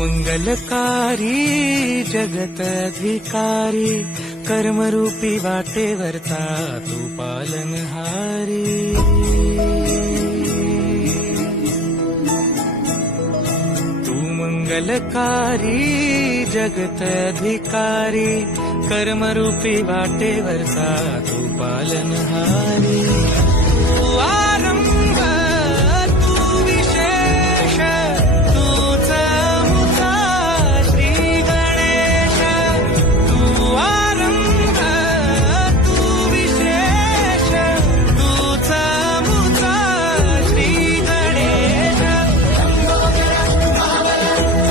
मंगलकारी जगत अधिकारी कर्मरूपी वाटेवरचा तू पालनहारी। तू मंगलकारी जगत अधिकारी कर्मरूपी वाटेवरचा तू पालनहारी।